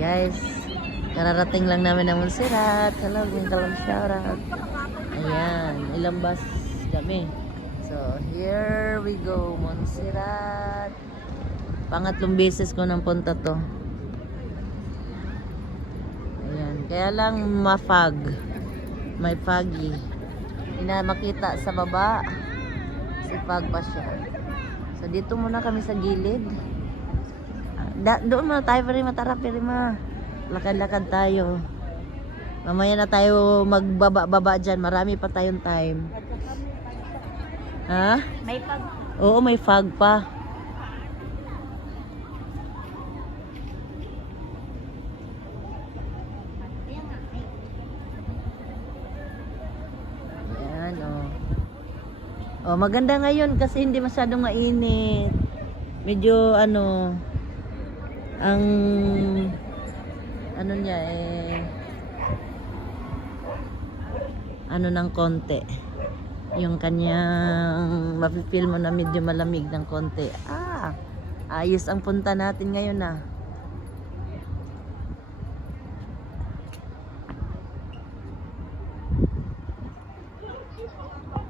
Guys, kararating lang namin ng Montserrat. Hello, Winkalam shoutout. Ayan, ilang bus kami. So, here we go, Montserrat. Pangatlong beses ko nang punta to. Ayan, kaya lang mafag. May foggy. Hindi na makita sa baba. Sipag pa siya. So, dito muna kami sa gilid. Doon muna tayo, Pirima. Tara, Pirima. Lakad-lakad tayo. Mamaya na tayo magbaba-baba dyan. Marami pa tayong time. Ha? May pag... Oo, may fog pa. Ayan, oh. Oh, maganda ngayon kasi hindi masyadong mainit. Medyo, ang niya ng konti. Yung kanyang mapipil mo na medyo malamig ng konti. Ayos ang punta natin ngayon